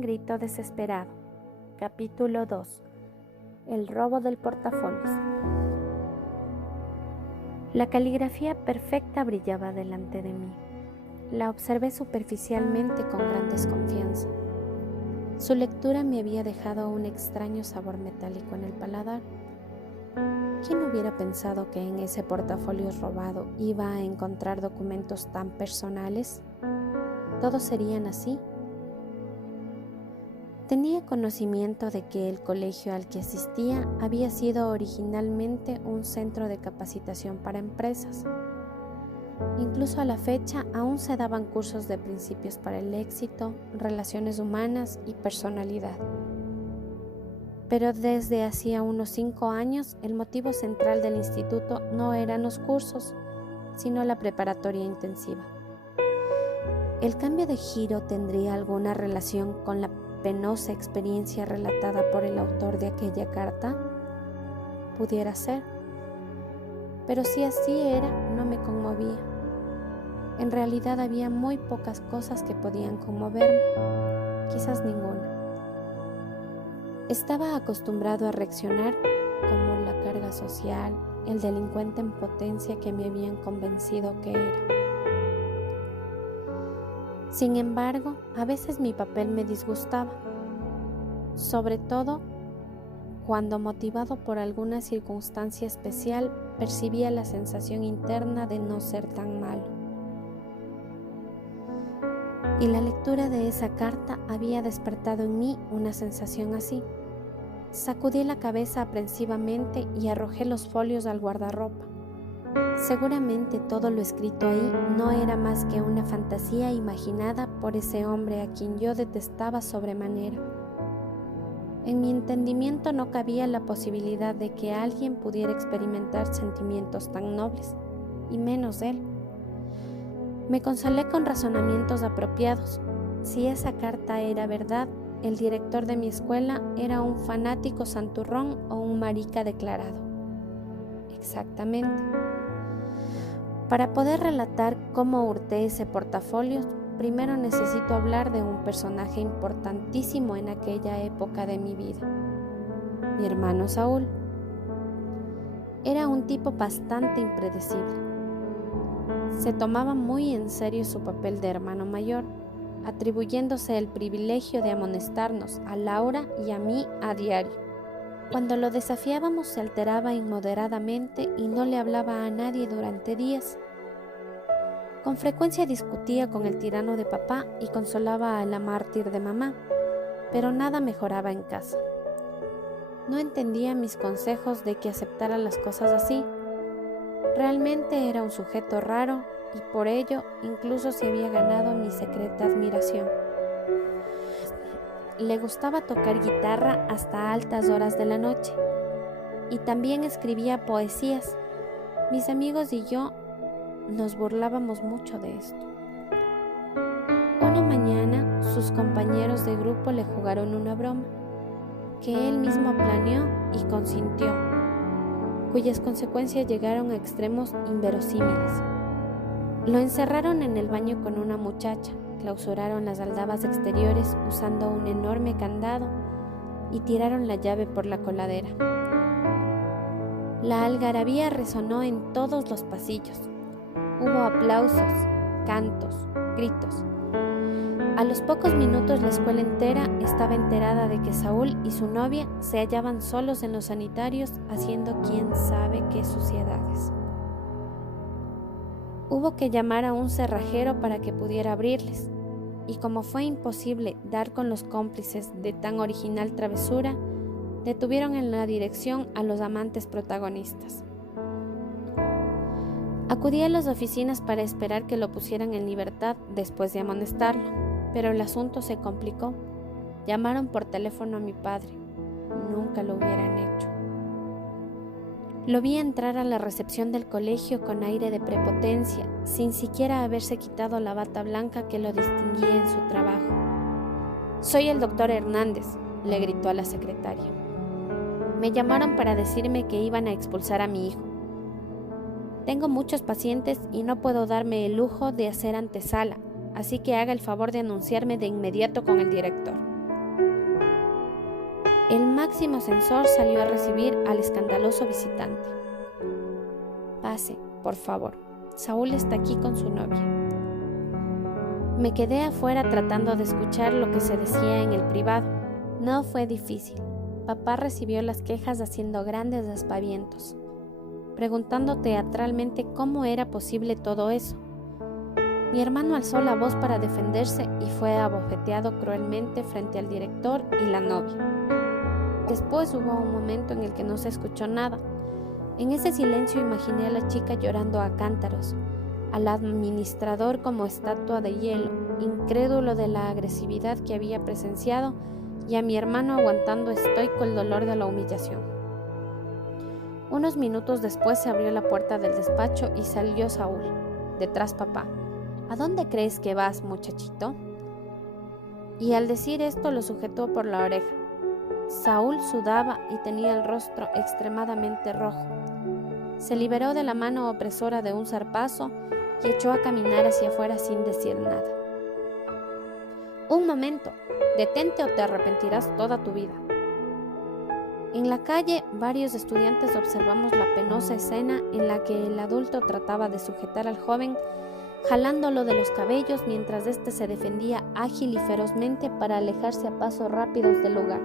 gran grito desesperado. Capítulo 2. El robo del portafolios. La caligrafía perfecta brillaba delante de mí. La observé superficialmente con gran desconfianza. Su lectura me había dejado un extraño sabor metálico en el paladar. ¿Quién hubiera pensado que en ese portafolio robado iba a encontrar documentos tan personales? ¿Todos serían así? Tenía conocimiento de que el colegio al que asistía había sido originalmente un centro de capacitación para empresas. Incluso a la fecha aún se daban cursos de principios para el éxito, relaciones humanas y personalidad. Pero desde hacía unos 5 años el motivo central del instituto no eran los cursos, sino la preparatoria intensiva. ¿El cambio de giro tendría alguna relación con la penosa experiencia relatada por el autor de aquella carta? Pudiera ser. Pero si así era, no me conmovía. En realidad había muy pocas cosas que podían conmoverme, quizás ninguna. Estaba acostumbrado a reaccionar como la carga social, el delincuente en potencia que me habían convencido que era. Sin embargo, a veces mi papel me disgustaba, sobre todo cuando, motivado por alguna circunstancia especial, percibía la sensación interna de no ser tan malo. Y la lectura de esa carta había despertado en mí una sensación así. Sacudí la cabeza aprensivamente y arrojé los folios al guardarropa. Seguramente todo lo escrito ahí no era más que una fantasía imaginada por ese hombre a quien yo detestaba sobremanera. En mi entendimiento no cabía la posibilidad de que alguien pudiera experimentar sentimientos tan nobles, y menos él. Me consolé con razonamientos apropiados. Si esa carta era verdad, el director de mi escuela era un fanático santurrón o un marica declarado. Exactamente. Para poder relatar cómo hurté ese portafolio, primero necesito hablar de un personaje importantísimo en aquella época de mi vida. Mi hermano Saúl. Era un tipo bastante impredecible. Se tomaba muy en serio su papel de hermano mayor, atribuyéndose el privilegio de amonestarnos a Laura y a mí a diario. Cuando lo desafiábamos se alteraba inmoderadamente y no le hablaba a nadie durante días. Con frecuencia discutía con el tirano de papá y consolaba a la mártir de mamá, pero nada mejoraba en casa. No entendía mis consejos de que aceptara las cosas así. Realmente era un sujeto raro y por ello incluso se había ganado mi secreta admiración. Le gustaba tocar guitarra hasta altas horas de la noche y también escribía poesías. Mis amigos y yo nos burlábamos mucho de esto. Una mañana sus compañeros de grupo le jugaron una broma que él mismo planeó y consintió, cuyas consecuencias llegaron a extremos inverosímiles. Lo encerraron en el baño con una muchacha, clausuraron las aldabas exteriores usando un enorme candado y tiraron la llave por la coladera. La algarabía resonó en todos los pasillos. Hubo aplausos, cantos, gritos. A los pocos minutos la escuela entera estaba enterada de que Saúl y su novia se hallaban solos en los sanitarios haciendo quién sabe qué suciedades. Hubo que llamar a un cerrajero para que pudiera abrirles, y como fue imposible dar con los cómplices de tan original travesura, detuvieron en la dirección a los amantes protagonistas. Acudí a las oficinas para esperar que lo pusieran en libertad después de amonestarlo, pero el asunto se complicó. Llamaron por teléfono a mi padre. Nunca lo hubieran hecho. Lo vi entrar a la recepción del colegio con aire de prepotencia, sin siquiera haberse quitado la bata blanca que lo distinguía en su trabajo. «Soy el doctor Hernández», le gritó a la secretaria. «Me llamaron para decirme que iban a expulsar a mi hijo. Tengo muchos pacientes y no puedo darme el lujo de hacer antesala, así que haga el favor de anunciarme de inmediato con el director». máximo censor salió a recibir al escandaloso visitante. «Pase, por favor. Saúl está aquí con su novia». Me quedé afuera tratando de escuchar lo que se decía en el privado. No fue difícil. Papá recibió las quejas haciendo grandes aspavientos, preguntando teatralmente cómo era posible todo eso. Mi hermano alzó la voz para defenderse y fue abofeteado cruelmente frente al director y la novia. Después hubo un momento en el que no se escuchó nada. En ese silencio imaginé a la chica llorando a cántaros, al administrador como estatua de hielo, incrédulo de la agresividad que había presenciado, y a mi hermano aguantando estoico el dolor de la humillación. Unos minutos después se abrió la puerta del despacho y salió Saúl. Detrás papá. «¿A dónde crees que vas, muchachito?». Y al decir esto lo sujetó por la oreja. Saúl sudaba y tenía el rostro extremadamente rojo. Se liberó de la mano opresora de un zarpazo y echó a caminar hacia afuera sin decir nada. «Un momento, detente o te arrepentirás toda tu vida». En la calle, varios estudiantes observamos la penosa escena en la que el adulto trataba de sujetar al joven, jalándolo de los cabellos mientras éste se defendía ágil y ferozmente para alejarse a pasos rápidos del lugar.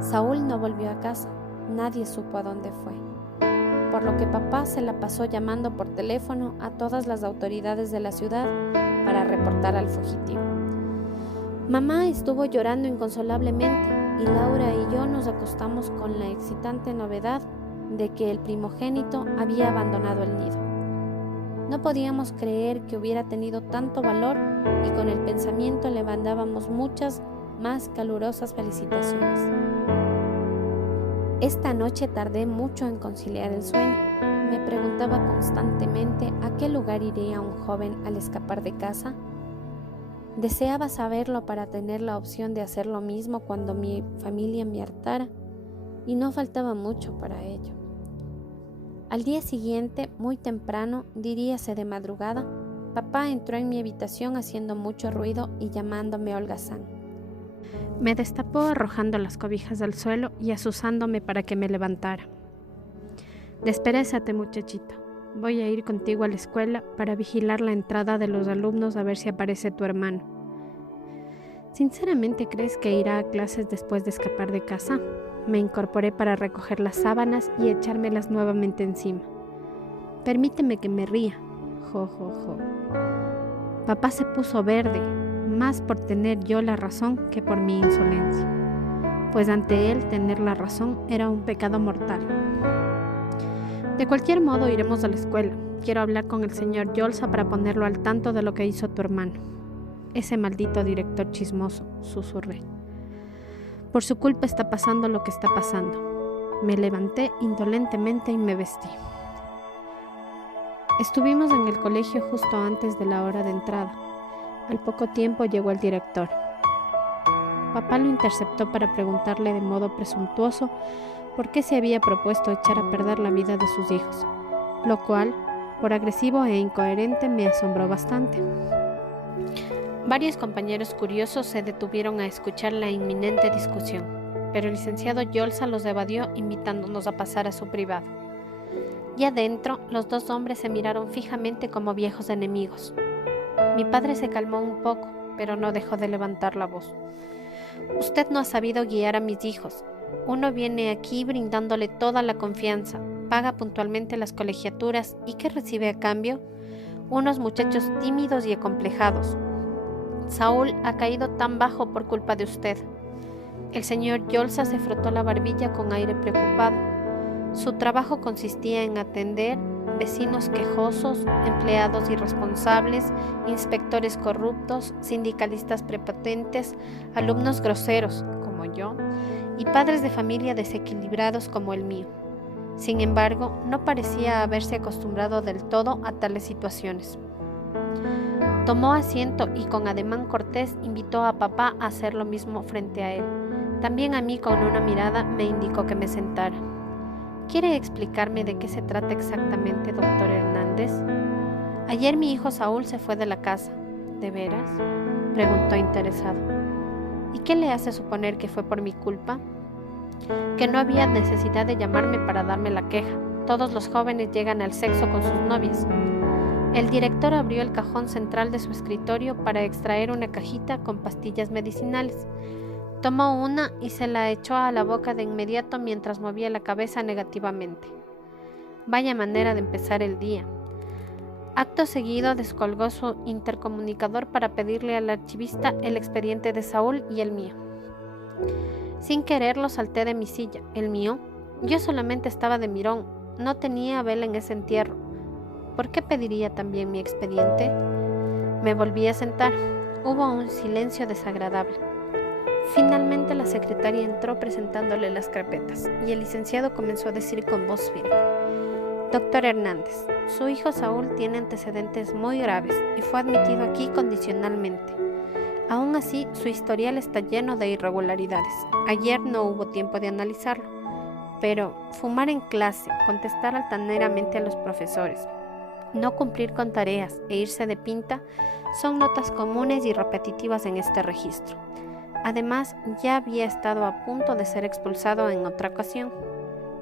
Saúl no volvió a casa, nadie supo a dónde fue, por lo que papá se la pasó llamando por teléfono a todas las autoridades de la ciudad para reportar al fugitivo. Mamá estuvo llorando inconsolablemente y Laura y yo nos acostamos con la excitante novedad de que el primogénito había abandonado el nido. No podíamos creer que hubiera tenido tanto valor y con el pensamiento le mandábamos muchas más calurosas felicitaciones. Esta noche tardé mucho en conciliar el sueño. Me preguntaba constantemente a qué lugar iría un joven al escapar de casa. Deseaba saberlo para tener la opción de hacer lo mismo cuando mi familia me hartara, y no faltaba mucho para ello. Al día siguiente, muy temprano, diríase de madrugada, papá entró en mi habitación haciendo mucho ruido y llamándome holgazán. Me destapó arrojando las cobijas al suelo y azuzándome para que me levantara. «Despérésate, muchachito. Voy a ir contigo a la escuela para vigilar la entrada de los alumnos a ver si aparece tu hermano». «¿Sinceramente crees que irá a clases después de escapar de casa?». Me incorporé para recoger las sábanas y echármelas nuevamente encima. «Permíteme que me ría». Jo, jo, jo. Papá se puso verde, más por tener yo la razón que por mi insolencia, pues ante él tener la razón era un pecado mortal. «De cualquier modo iremos a la escuela. Quiero hablar con el señor Yolsa para ponerlo al tanto de lo que hizo tu hermano. Ese maldito director chismoso», susurré. «Por su culpa está pasando lo que está pasando». Me levanté indolentemente y me vestí. Estuvimos en el colegio justo antes de la hora de entrada. Al poco tiempo llegó el director. Papá lo interceptó para preguntarle de modo presuntuoso por qué se había propuesto echar a perder la vida de sus hijos, lo cual, por agresivo e incoherente, me asombró bastante. Varios compañeros curiosos se detuvieron a escuchar la inminente discusión, pero el licenciado Yolsa los evadió invitándonos a pasar a su privado. Ya dentro, los dos hombres se miraron fijamente como viejos enemigos. Mi padre se calmó un poco, pero no dejó de levantar la voz. «Usted no ha sabido guiar a mis hijos. Uno viene aquí brindándole toda la confianza, paga puntualmente las colegiaturas y ¿qué recibe a cambio? Unos muchachos tímidos y acomplejados. Saúl ha caído tan bajo por culpa de usted». El señor Yolsa se frotó la barbilla con aire preocupado. Su trabajo consistía en atender vecinos quejosos, empleados irresponsables, inspectores corruptos, sindicalistas prepotentes, alumnos groseros, como yo, y padres de familia desequilibrados como el mío. Sin embargo, no parecía haberse acostumbrado del todo a tales situaciones. Tomó asiento y con ademán cortés invitó a papá a hacer lo mismo frente a él. También a mí con una mirada me indicó que me sentara. «¿Quiere explicarme de qué se trata exactamente, doctor Hernández? Ayer mi hijo Saúl se fue de la casa». «¿De veras?», preguntó interesado. «¿Y qué le hace suponer que fue por mi culpa?». que no había necesidad de llamarme para darme la queja. Todos los jóvenes llegan al sexo con sus novias. El director abrió el cajón central de su escritorio para extraer una cajita con pastillas medicinales. Tomó una y se la echó a la boca de inmediato mientras movía la cabeza negativamente. Vaya manera de empezar el día. Acto seguido descolgó su intercomunicador para pedirle al archivista el expediente de Saúl y el mío. Sin quererlo salté de mi silla. ¿El mío? Yo solamente estaba de mirón. No tenía vela en ese entierro. ¿Por qué pediría también mi expediente? Me volví a sentar. Hubo un silencio desagradable. Finalmente la secretaria entró presentándole las carpetas y el licenciado comenzó a decir con voz firme: Doctor Hernández, su hijo Saúl tiene antecedentes muy graves y fue admitido aquí condicionalmente. Aún así, su historial está lleno de irregularidades. Ayer no hubo tiempo de analizarlo, pero fumar en clase, contestar altaneramente a los profesores, no cumplir con tareas e irse de pinta son notas comunes y repetitivas en este registro. Además, ya había estado a punto de ser expulsado en otra ocasión.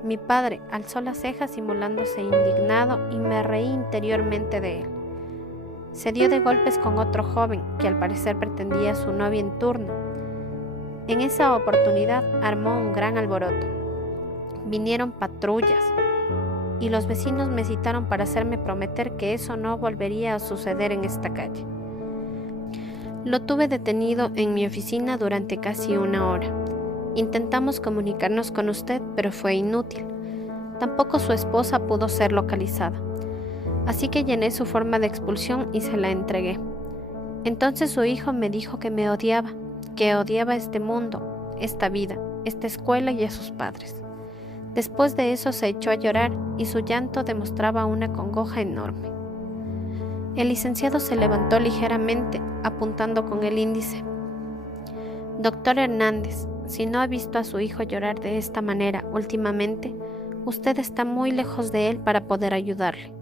Mi padre alzó las cejas simulándose indignado y me reí interiormente de él. Se dio de golpes con otro joven que al parecer pretendía su novia en turno. En esa oportunidad armó un gran alboroto. Vinieron patrullas y los vecinos me citaron para hacerme prometer que eso no volvería a suceder en esta calle. Lo tuve detenido en mi oficina durante casi una hora. Intentamos comunicarnos con usted, pero fue inútil. Tampoco su esposa pudo ser localizada. Así que llené su forma de expulsión y se la entregué. Entonces su hijo me dijo que me odiaba, que odiaba este mundo, esta vida, esta escuela y a sus padres. Después de eso se echó a llorar y su llanto demostraba una congoja enorme. El licenciado se levantó ligeramente, apuntando con el índice. Doctor Hernández, si no ha visto a su hijo llorar de esta manera últimamente, usted está muy lejos de él para poder ayudarle.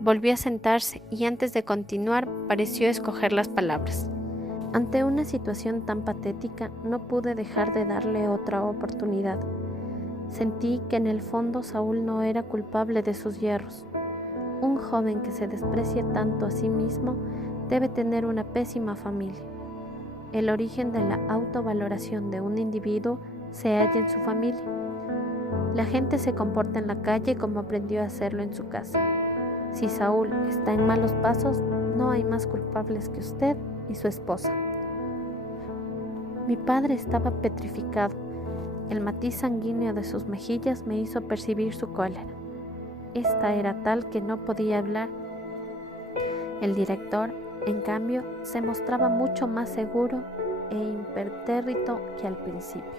Volvió a sentarse y antes de continuar pareció escoger las palabras. Ante una situación tan patética no pude dejar de darle otra oportunidad. Sentí que en el fondo Saúl no era culpable de sus yerros. Un joven que se desprecie tanto a sí mismo debe tener una pésima familia. El origen de la autovaloración de un individuo se halla en su familia. La gente se comporta en la calle como aprendió a hacerlo en su casa. Si Saúl está en malos pasos, no hay más culpables que usted y su esposa. Mi padre estaba petrificado. El matiz sanguíneo de sus mejillas me hizo percibir su cólera. Esta era tal que no podía hablar. El director, en cambio, se mostraba mucho más seguro e impertérrito que al principio.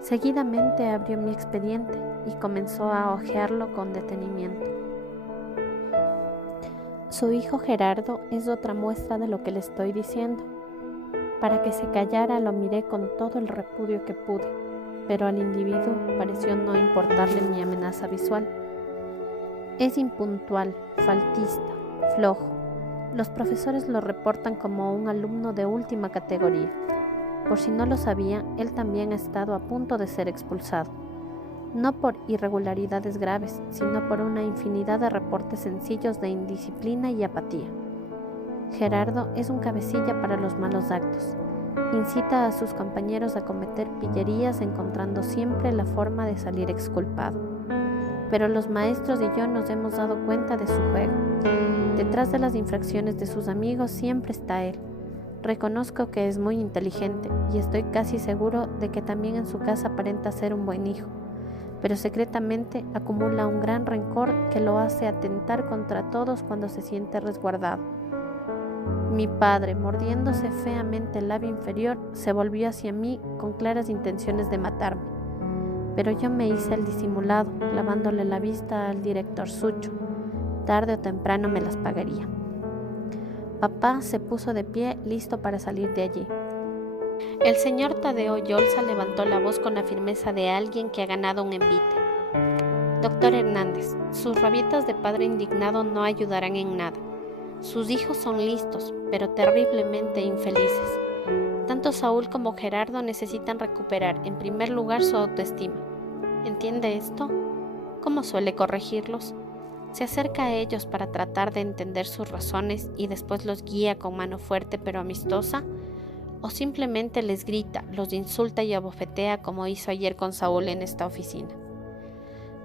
Seguidamente abrió mi expediente y comenzó a hojearlo con detenimiento. Su hijo Gerardo es otra muestra de lo que le estoy diciendo. Para que se callara lo miré con todo el repudio que pude, pero al individuo pareció no importarle mi amenaza visual. Es impuntual, faltista, flojo. Los profesores lo reportan como un alumno de última categoría. Por si no lo sabía, él también ha estado a punto de ser expulsado. No por irregularidades graves, sino por una infinidad de reportes sencillos de indisciplina y apatía. Gerardo es un cabecilla para los malos actos. Incita a sus compañeros a cometer pillerías encontrando siempre la forma de salir exculpado. Pero los maestros y yo nos hemos dado cuenta de su juego. Detrás de las infracciones de sus amigos siempre está él. Reconozco que es muy inteligente y estoy casi seguro de que también en su casa aparenta ser un buen hijo, pero secretamente acumula un gran rencor que lo hace atentar contra todos cuando se siente resguardado. Mi padre, mordiéndose feamente el labio inferior, se volvió hacia mí con claras intenciones de matarme. Pero yo me hice el disimulado, clavándole la vista al director Sucho. Tarde o temprano me las pagaría. Papá se puso de pie, listo para salir de allí. El señor Tadeo Yolza levantó la voz con la firmeza de alguien que ha ganado un envite. Doctor Hernández, sus rabietas de padre indignado no ayudarán en nada. Sus hijos son listos, pero terriblemente infelices. Tanto Tanto Saúl como Gerardo necesitan recuperar, en primer lugar, su autoestima. ¿Entiende esto? ¿Cómo suele corregirlos? ¿Se acerca a ellos para tratar de entender sus razones y después los guía con mano fuerte pero amistosa? ¿O simplemente les grita, los insulta y abofetea como hizo ayer con Saúl en esta oficina?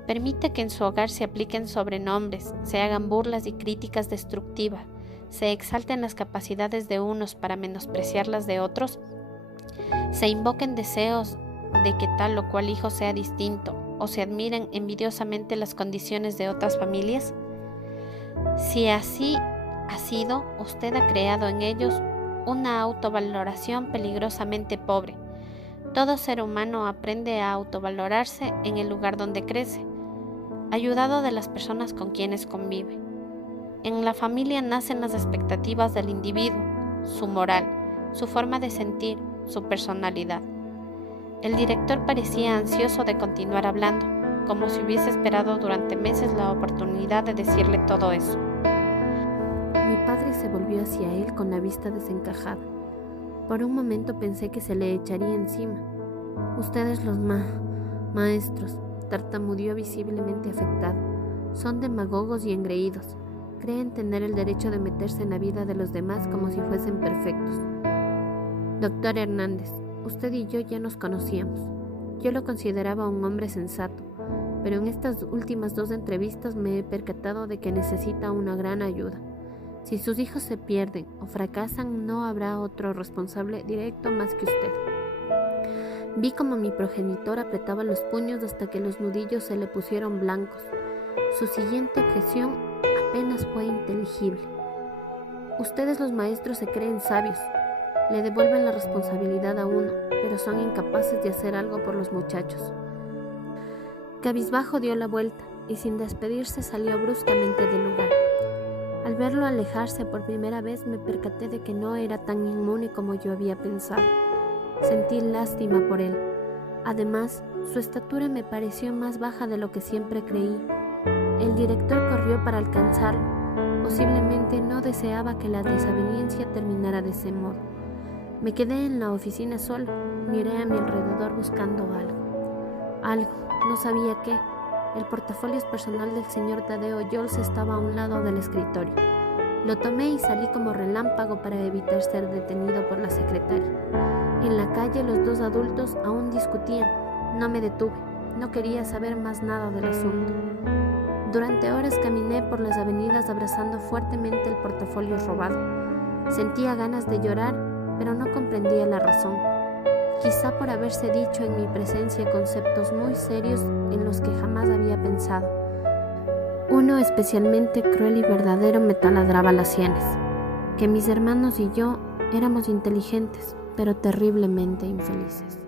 Permite que en su hogar se apliquen sobrenombres, se hagan burlas y críticas destructivas, se exalten las capacidades de unos para menospreciar las de otros, se invoquen deseos de que tal o cual hijo sea distinto, o se admiren envidiosamente las condiciones de otras familias. Si así ha sido, usted ha creado en ellos una autovaloración peligrosamente pobre. Todo ser humano aprende a autovalorarse en el lugar donde crece, ayudado de las personas con quienes convive. En la familia nacen las expectativas del individuo, su moral, su forma de sentir, su personalidad. El director parecía ansioso de continuar hablando, como si hubiese esperado durante meses la oportunidad de decirle todo eso. Mi padre se volvió hacia él con la vista desencajada. Por un momento pensé que se le echaría encima. Ustedes los maestros, tartamudeó visiblemente afectado, son demagogos y engreídos. Creen tener el derecho de meterse en la vida de los demás como si fuesen perfectos. Doctor Hernández, usted y yo ya nos conocíamos. Yo lo consideraba un hombre sensato, pero en estas últimas 2 entrevistas me he percatado de que necesita una gran ayuda. Si sus hijos se pierden o fracasan, no habrá otro responsable directo más que usted. Vi como mi progenitor apretaba los puños hasta que los nudillos se le pusieron blancos. Su siguiente objeción apenas fue inteligible. Ustedes los maestros se creen sabios, le devuelven la responsabilidad a uno, pero son incapaces de hacer algo por los muchachos. Cabizbajo dio la vuelta y sin despedirse salió bruscamente del lugar. Al verlo alejarse por primera vez me percaté de que no era tan inmune como yo había pensado. Sentí lástima por él. Además, su estatura me pareció más baja de lo que siempre creí. El director corrió para alcanzarlo. Posiblemente no deseaba que la desaveniencia terminara de ese modo. Me quedé en la oficina solo. Miré a mi alrededor buscando algo. No sabía qué. El portafolio personal del señor Tadeo Yols estaba a un lado del escritorio. Lo tomé y salí como relámpago para evitar ser detenido por la secretaria. En la calle los 2 adultos aún discutían. No me detuve. No quería saber más nada del asunto. Durante horas caminé por las avenidas abrazando fuertemente el portafolio robado. Sentía ganas de llorar, pero no comprendía la razón. Quizá por haberse dicho en mi presencia conceptos muy serios en los que jamás había pensado. Uno especialmente cruel y verdadero me taladraba las sienes, que mis hermanos y yo éramos inteligentes, pero terriblemente infelices.